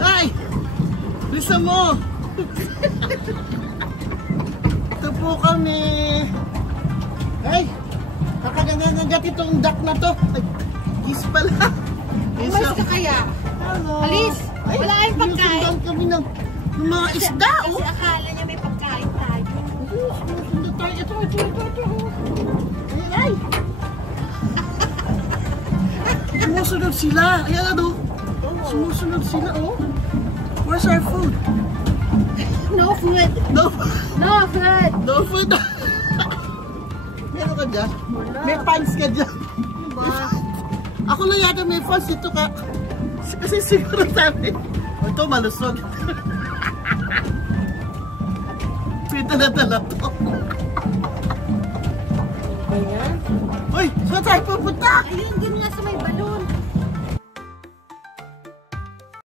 Ay! Lisa mo! Ito po kami. Ay! Kakagagagat itong duck na to. Ay, gis pala. Umalis ka kaya? Hello. Alis! Ay, wala kayong pagkain. sinusundan kami ng mga isda, oh. Kasi akala niya may pagkain tayo. Oo, sinusundan tayo. Ito. Ay! Sumusunod sila. Ayan ano. Sumusunod sila, oh. Where's our food? No food! No. No food! No food. Meron ka dyan? May pants ka dyan? Diba? Ako lang yata may pants dito ka. Kasi siguro sabi. O ito malusog. Pwede na dala to. Ayan. Uy! Saan tayo pupunta? Ayun, dun nga sa may balon.